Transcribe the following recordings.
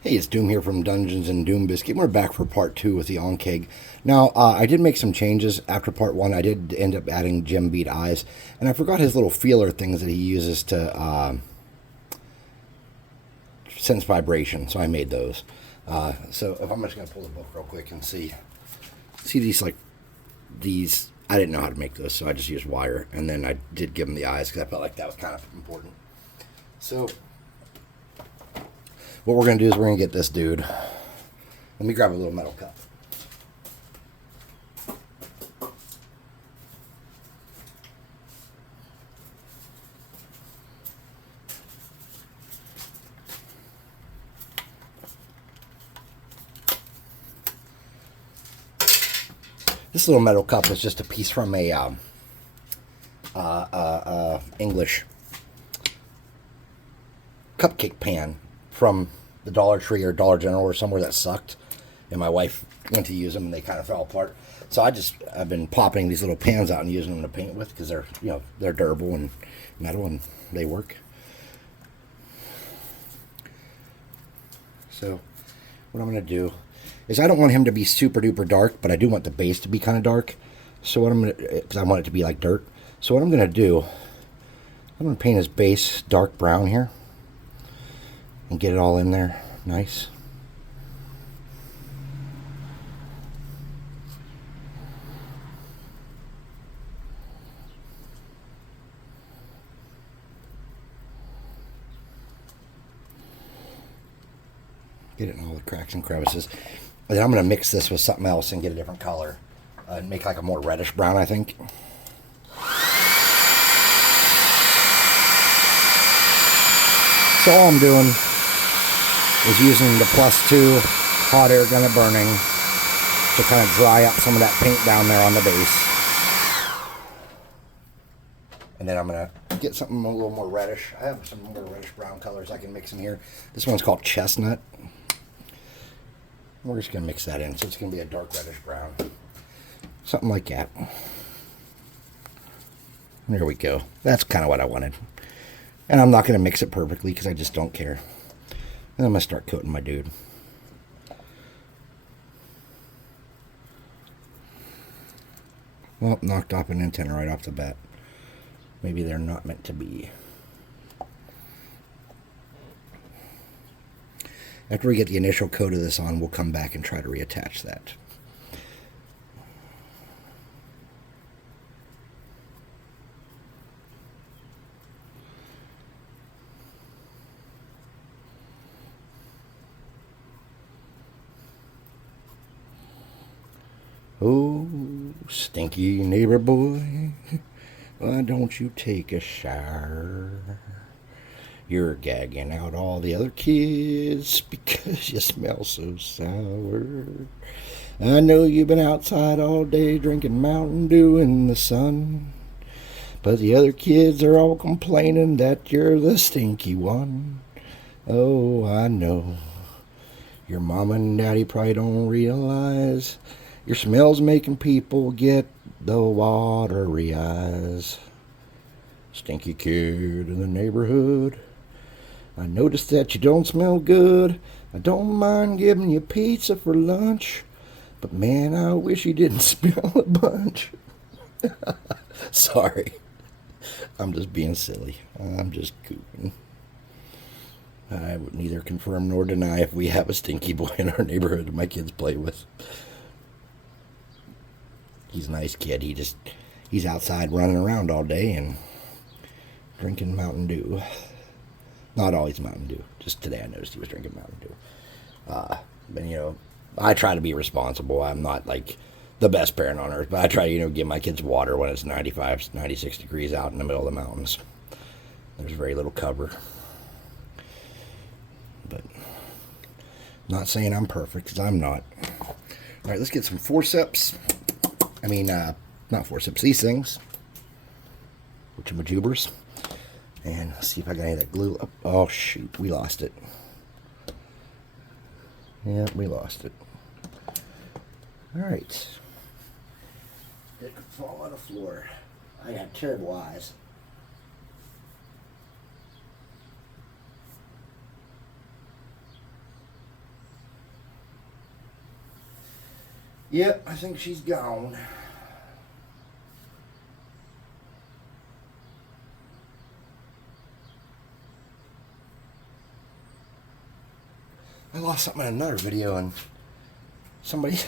Hey, it's Doom here from Dungeons and Doom Biscuit. We're back for part 2 with the Ankheg. Now, I did make some changes after part 1. I did end up adding gem bead eyes, and I forgot his little feeler things that he uses to sense vibration, so I made those. So if I'm just going to pull the book real quick and see these, like, these, I didn't know how to make those, so I just used wire, and then I did give him the eyes because I felt like that was kind of important. So what we're going to do is we're going to get this dude. Let me grab a little metal cup. This little metal cup is just a piece from a English cupcake pan from the Dollar Tree or Dollar General or somewhere that sucked, and my wife went to use them and they kind of fell apart. So I've been popping these little pans out and using them to paint with because they're durable and metal and they work. So what I'm going to do is I don't want him to be super duper dark, but I do want the base to be kind of dark. So what I'm going to, because I want it to be like dirt. So what I'm going to do, I'm going to paint his base dark brown here and get it all in there nice. Get it in all the cracks and crevices. And then I'm going to mix this with something else and get a different color. And make like a more reddish brown, I think. So all I'm doing is using the +2 hot air gun at burning to kind of dry up some of that paint down there on the base. And then I'm going to get something a little more reddish. I have some more reddish brown colors I can mix in here. This one's called chestnut. We're just going to mix that in. So it's going to be a dark reddish brown. Something like that. There we go. That's kind of what I wanted. And I'm not going to mix it perfectly because I just don't care. And I'm going to start coating my dude. Well, knocked off an antenna right off the bat. Maybe they're not meant to be. After we get the initial coat of this on, we'll come back and try to reattach that. Oh, stinky neighbor boy, why don't you take a shower? You're gagging out all the other kids because you smell so sour. I know you've been outside all day drinking Mountain Dew in the sun, but the other kids are all complaining that you're the stinky one. Oh, I know. Your mom and daddy probably don't realize your smell's making people get the watery eyes. Stinky kid in the neighborhood, I noticed that you don't smell good. I don't mind giving you pizza for lunch, but man, I wish you didn't smell a bunch. Sorry. I'm just being silly. I'm just goofing. I would neither confirm nor deny if we have a stinky boy in our neighborhood that my kids play with. He's a nice kid. He's outside running around all day and drinking Mountain Dew. Not always Mountain Dew. Just today I noticed he was drinking Mountain Dew. But I try to be responsible. I'm not like the best parent on earth, but I try to, give my kids water when it's 95, 96 degrees out in the middle of the mountains. There's very little cover. But not saying I'm perfect, because I'm not. All right, let's get some forceps. Not forceps, these things. Which are majubers. And let's see if I got any of that glue. Oh, shoot, we lost it. Yeah, we lost it. All right. It could fall on the floor. I have terrible eyes. Yep, I think she's gone. I lost something in another video, and somebody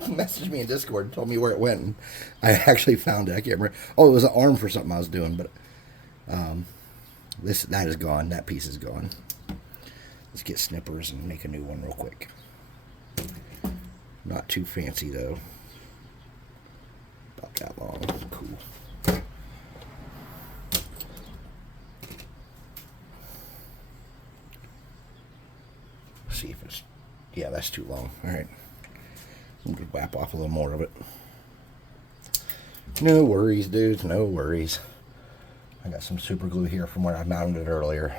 messaged me in Discord and told me where it went, and I actually found it. I can't remember. Oh, it was an arm for something I was doing, but that is gone. That piece is gone. Let's get snippers and make a new one real quick. Not too fancy though. About that long. Cool. See if it's, yeah, that's too long. All right, I'm gonna whap off a little more of it. No worries, dudes, no worries. I got some super glue here from where I mounted it earlier.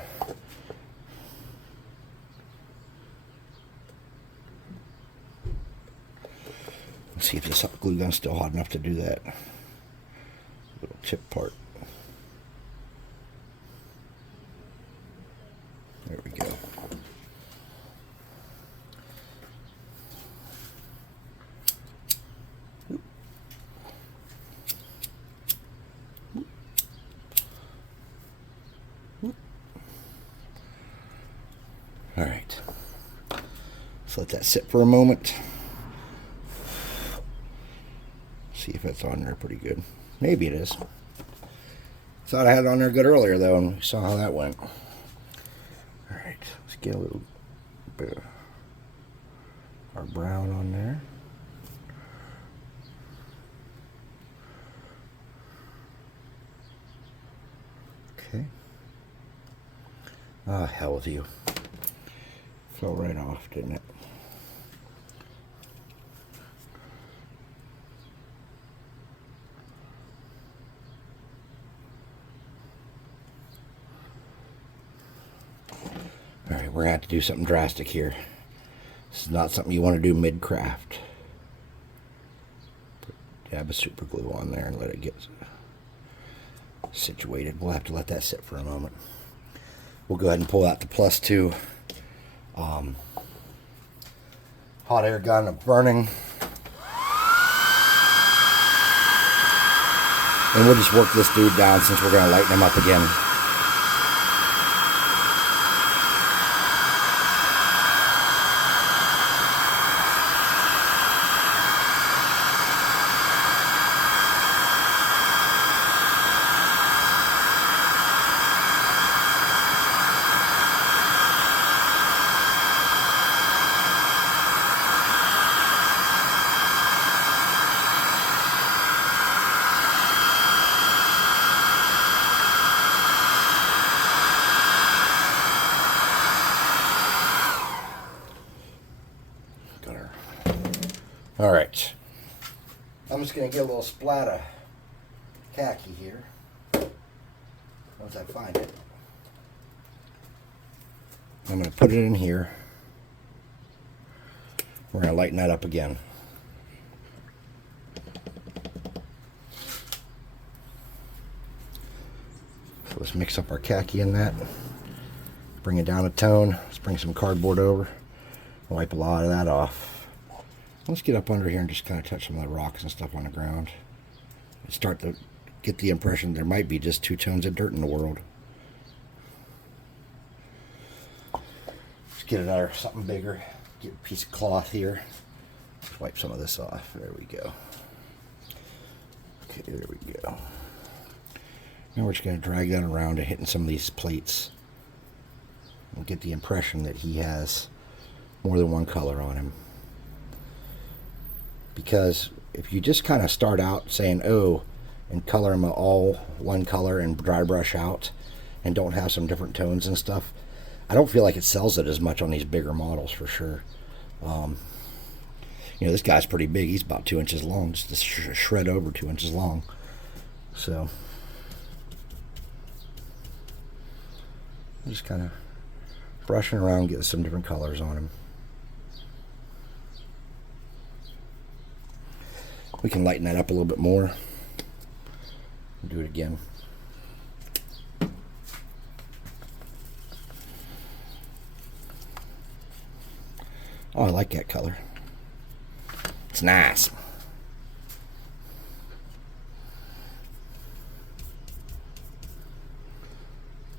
Let's see if this glue gun's still hot enough to do that little tip part. There we go. All right, let's let that sit for a moment. See if it's on there pretty good. Maybe it is. Thought I had it on there good earlier though, and we saw how that went. All right, let's get a little bit of our brown on there. Okay. Ah, hell with you. Fell right off, didn't it? All right, we're gonna have to do something drastic here. This is not something you want to do mid-craft. Dab of super glue on there and let it get situated. We'll have to let that sit for a moment. We'll go ahead and pull out the +2 hot air gun of burning, and we'll just work this dude down since we're going to lighten him up again. All right, I'm just going to get a little splat of khaki here once I find it. I'm going to put it in here. We're going to lighten that up again. So let's mix up our khaki in that. Bring it down a tone. Let's bring some cardboard over. Wipe a lot of that off. Let's get up under here and just kind of touch some of the rocks and stuff on the ground. Start to get the impression there might be just 2 tons of dirt in the world. Let's get another something bigger. Get a piece of cloth here. Let's wipe some of this off. There we go. Okay, there we go. Now we're just going to drag that around and hitting some of these plates. And get the impression that he has more than one color on him. Because if you just kind of start out saying, oh, and color them all one color and dry brush out and don't have some different tones and stuff, I don't feel like it sells it as much on these bigger models for sure. You know, this guy's pretty big. He's about 2 inches long, just a shred over 2 inches long. So just kind of brushing around, getting some different colors on him. We can lighten that up a little bit more. Do it again. Oh, I like that color. It's nice.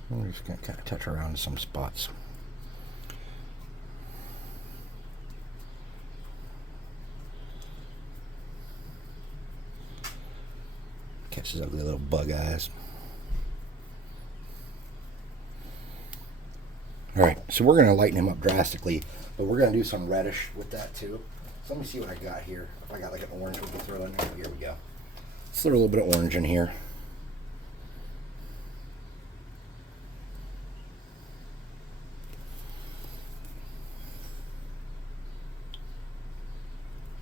I'm just going to kind of touch around in some spots. Catch his ugly little bug eyes. Alright, so we're going to lighten him up drastically, but we're going to do some reddish with that too. So let me see what I got here. If I got like an orange we can throw in there. Here we go. Let's throw a little bit of orange in here.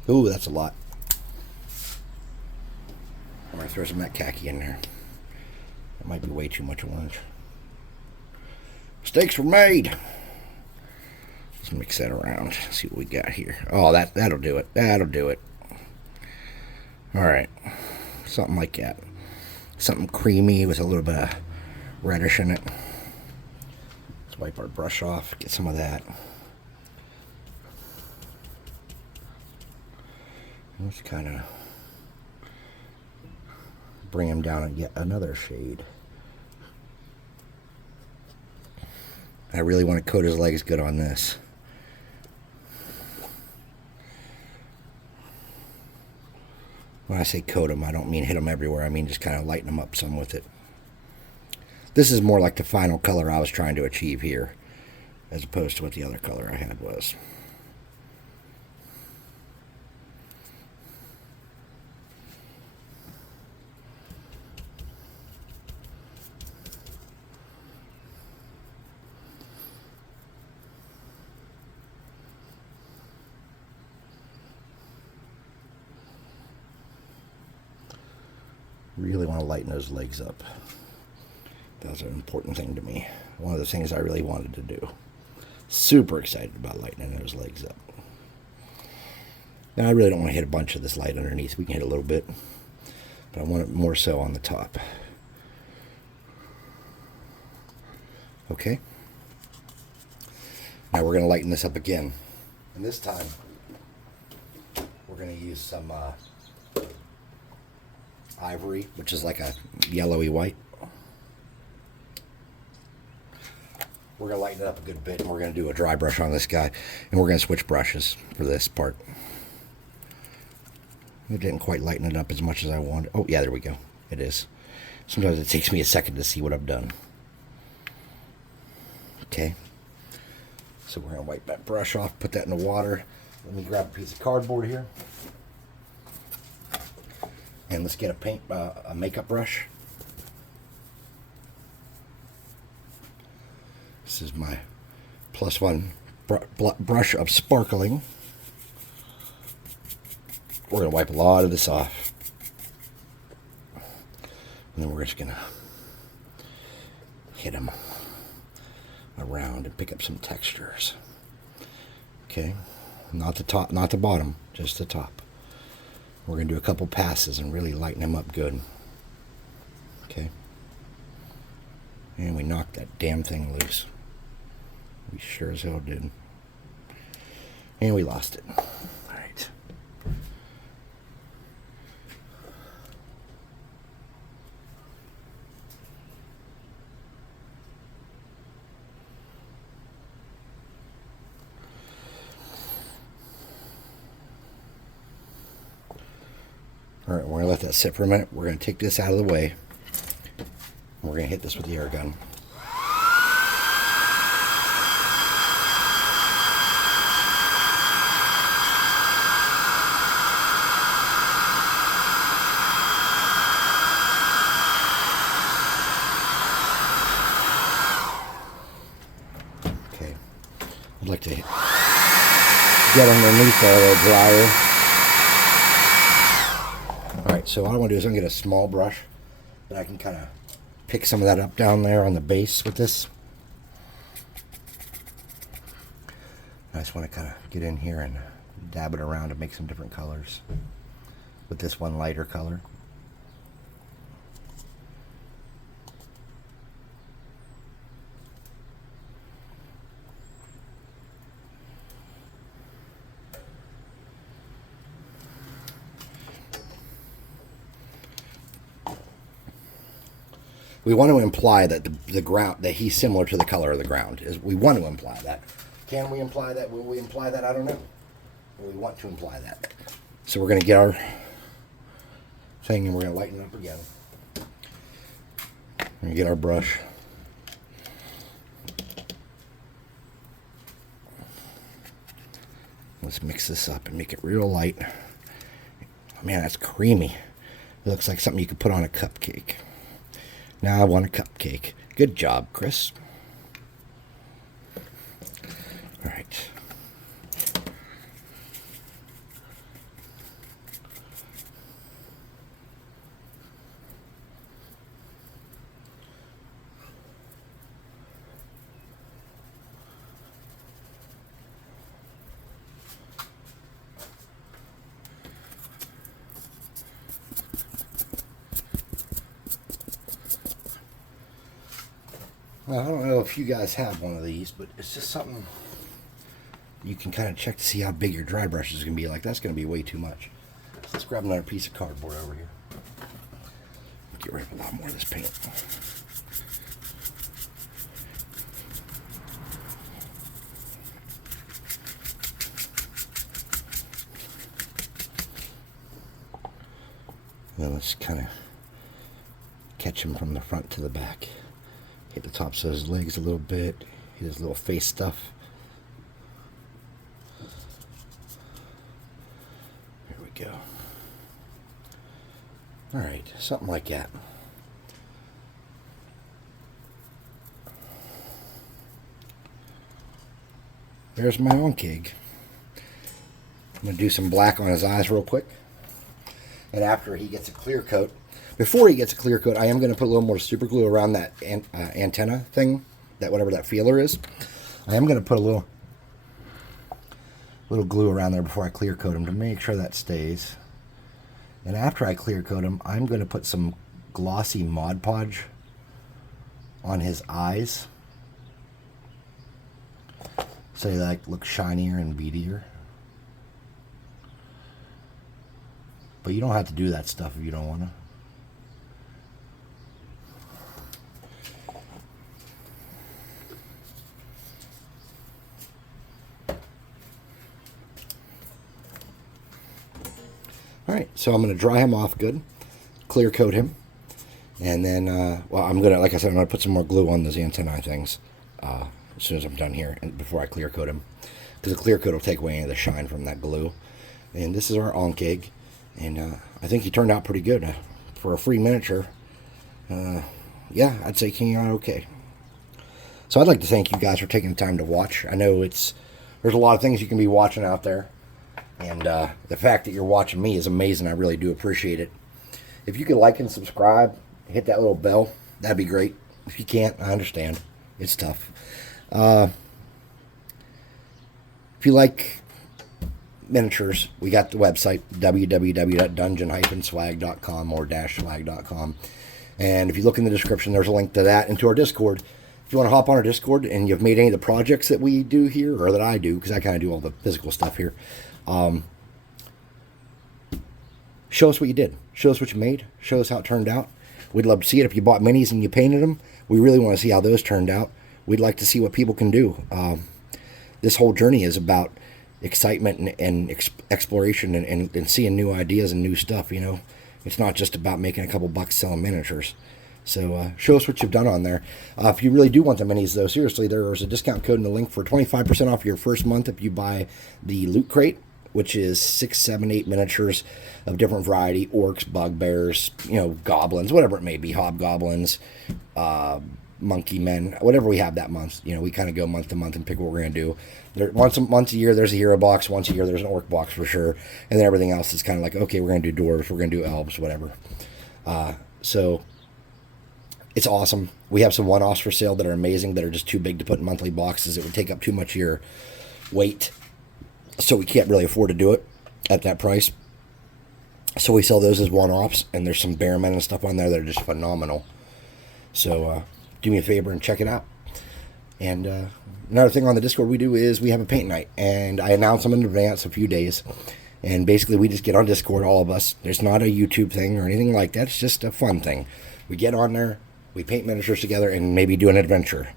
Ooh, that's a lot. I'm going to throw some of that khaki in there. That might be way too much orange. Mistakes were made. Let's mix that around. See what we got here. Oh, that'll do it. That'll do it. All right. Something like that. Something creamy with a little bit of reddish in it. Let's wipe our brush off. Get some of that. Let's kind of bring him down and yet another shade. I really want to coat his legs good on this. When I say coat him, I don't mean hit him everywhere. I mean just kind of lighten him up some with it. This is more like the final color I was trying to achieve here, as opposed to what the other color I had was. Really want to lighten those legs up. That's an important thing to me. One of the things I really wanted to do. Super excited about lightening those legs up. Now I really don't want to hit a bunch of this light underneath. We can hit a little bit, but I want it more so on the top. Okay. Now we're going to lighten this up again. And this time, we're going to use some ivory, which is like a yellowy white. We're going to lighten it up a good bit, and we're going to do a dry brush on this guy, and we're going to switch brushes for this part. It didn't quite lighten it up as much as I wanted. Oh, yeah, there we go. It is. Sometimes it takes me a second to see what I've done. Okay. So we're going to wipe that brush off, put that in the water. Let me grab a piece of cardboard here. And let's get a makeup brush. This is my +1 brush of sparkling. We're going to wipe a lot of this off. And then we're just going to hit them around and pick up some textures. Okay? Not the top, not the bottom, just the top. We're going to do a couple passes and really lighten them up good. Okay? And we knocked that damn thing loose. We sure as hell did. And we lost it. Alright. Alright, we're going to let that sit for a minute. We're going to take this out of the way. We're going to hit this with the air gun. Okay. I'd like to get underneath our little dryer. Alright, so what I want to do is I'm going to get a small brush that I can kind of pick some of that up down there on the base with this. I just want to kind of get in here and dab it around to make some different colors with this one lighter color. We want to imply that the ground, that he's similar to the color of the ground. We want to imply that. Can we imply that? Will we imply that? I don't know. But we want to imply that. So we're going to get our thing and we're going to lighten it up again. We're going to get our brush. Let's mix this up and make it real light. Man, that's creamy. It looks like something you could put on a cupcake. Now I want a cupcake. Good job, Chris. All right. Well, I don't know if you guys have one of these, but it's just something you can kind of check to see how big your dry brush is going to be. Like, that's going to be way too much. So let's grab another piece of cardboard over here. Get rid of a lot more of this paint. Then let's kind of catch him from the front to the back. Hit the tops of his legs a little bit. Hit his little face stuff. Here we go. Alright, something like that. There's my Ankheg. I'm going to do some black on his eyes real quick. And after he gets a clear coat, before he gets a clear coat, I am going to put a little more super glue around that antenna thing, that whatever that feeler is. I am going to put a little glue around there before I clear coat him to make sure that stays. And after I clear coat him, I'm going to put some glossy Mod Podge on his eyes, so they like look shinier and beadier. But you don't have to do that stuff if you don't want to. Alright, so I'm going to dry him off good, clear coat him, and then, well, I'm going to, like I said, I'm going to put some more glue on those antennae things as soon as I'm done here, and before I clear coat him, because the clear coat will take away any of the shine from that glue. And this is our Ankheg, and I think he turned out pretty good for a free miniature. Yeah, I'd say came out okay. So I'd like to thank you guys for taking the time to watch. I know there's a lot of things you can be watching out there. And the fact that you're watching me is amazing. I really do appreciate it. If you could like and subscribe, hit that little bell, that'd be great. If you can't, I understand. It's tough. If you like miniatures, we got the website, www.dungeon-swag.com or -swag.com. And if you look in the description, there's a link to that and to our Discord. If you want to hop on our Discord and you've made any of the projects that we do here, or that I do, because I kind of do all the physical stuff here, show us what you did. Show us what you made. Show us how it turned out. We'd love to see it. If you bought minis and you painted them, we really want to see how those turned out. We'd like to see what people can do. This whole journey is about excitement and exploration and seeing new ideas and new stuff, you know. It's not just about making a couple bucks selling miniatures. So show us what you've done on there. If you really do want the minis, though, seriously, there is a discount code in the link for 25% off your first month if you buy the Loot Crate, which is 6, 7, 8 miniatures of different variety, orcs, bugbears, you know, goblins, whatever it may be, hobgoblins, monkey men, whatever we have that month. You know, we kind of go month to month and pick what we're going to do. Once a year, there's a hero box. Once a year, there's an orc box for sure. And then everything else is kind of like, okay, we're going to do dwarves, we're going to do elves, whatever. So it's awesome. We have some one-offs for sale that are amazing, that are just too big to put in monthly boxes. It would take up too much of your weight, so we can't really afford to do it at that price. So we sell those as one-offs, and there's some Bearmen and stuff on there that are just phenomenal. So do me a favor and check it out. And another thing on the Discord we do is we have a paint night, and I announce them in advance a few days. And basically we just get on Discord, all of us. There's not a YouTube thing or anything like that. It's just a fun thing. We get on there, we paint miniatures together and maybe do an adventure.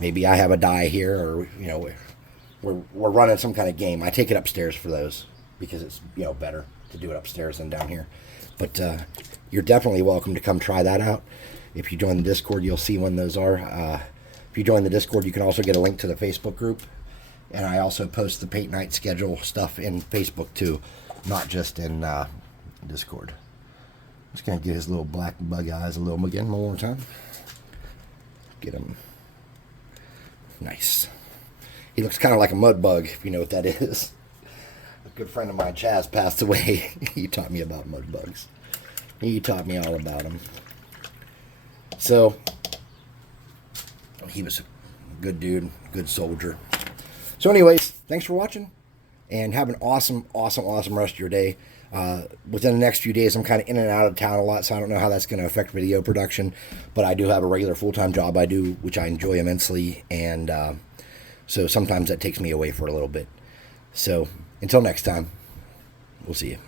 Maybe I have a die here, or we're running some kind of game. I take it upstairs for those because it's better to do it upstairs than down here. But you're definitely welcome to come try that out. If you join the Discord, you'll see when those are. If you join the Discord, you can also get a link to the Facebook group. And I also post the paint night schedule stuff in Facebook too, not just in Discord. Just gonna get his little black bug eyes a little again one more time. Get him. Nice. He looks kind of like a mud bug, if you know what that is. A good friend of mine, Chaz, passed away. He taught me about mud bugs. He taught me all about them. So, he was a good dude, good soldier. So anyways, thanks for watching, and have an awesome, awesome, awesome rest of your day. Within the next few days, I'm kind of in and out of town a lot, so I don't know how that's going to affect video production, but I do have a regular full-time job I do, which I enjoy immensely, and so sometimes that takes me away for a little bit. So until next time, we'll see you.